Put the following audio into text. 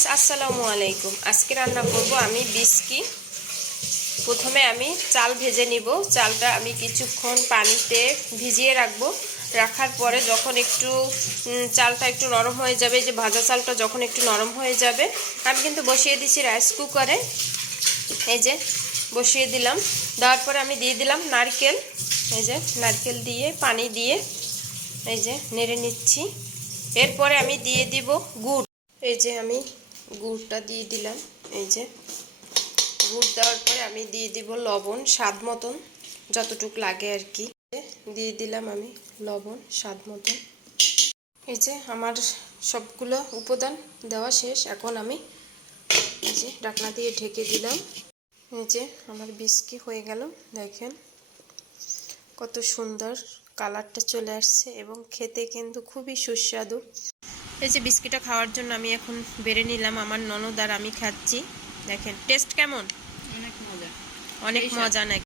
Guys আসসালামু আলাইকুম। আজকে রান্না করব আমি বিস্কি। প্রথমে আমি চাল ভেজে নিব। চালটা আমি কিছুক্ষণ পানিতে ভিজিয়ে রাখবো। রাখার পরে যখন একটু চালটা একটু নরম হয়ে যাবে, যে ভাজা চালটা যখন একটু নরম হয়ে যাবে, আমি কিন্তু বসিয়ে দিচ্ছি রাইস কুকারে। এই যে বসিয়ে দিলাম। দেওয়ার পরে আমি দিয়ে দিলাম নারকেল। এই যে নারকেল দিয়ে পানি দিয়ে এই যে নেড়ে নিচ্ছি। এরপরে আমি দিয়ে দিব গুড়। এই যে আমি গুড়টা দিয়ে দিলাম। এই যে গুড় দেওয়ার পরে আমি দিয়ে দিব লবণ স্বাদ মতন, যতটুকু লাগে আর কি। দিয়ে দিলাম আমি লবণ স্বাদ মতন। এই যে আমার সবগুলো উপাদান দেওয়া শেষ। এখন আমি এই যে ঢাকনা দিয়ে ঢেকে দিলাম। এই যে আমার বিস্কি হয়ে গেল। দেখেন কত সুন্দর কালারটা চলে আসছে এবং খেতে কিন্তু খুবই সুস্বাদু। এই যে বিস্কিটটা খাওয়ার জন্য আমি এখন বেড়ে নিলাম। আমার ননদ আর আমি খাচ্ছি। দেখেন টেস্ট কেমন? অনেক মজা, অনেক মজা নাকি?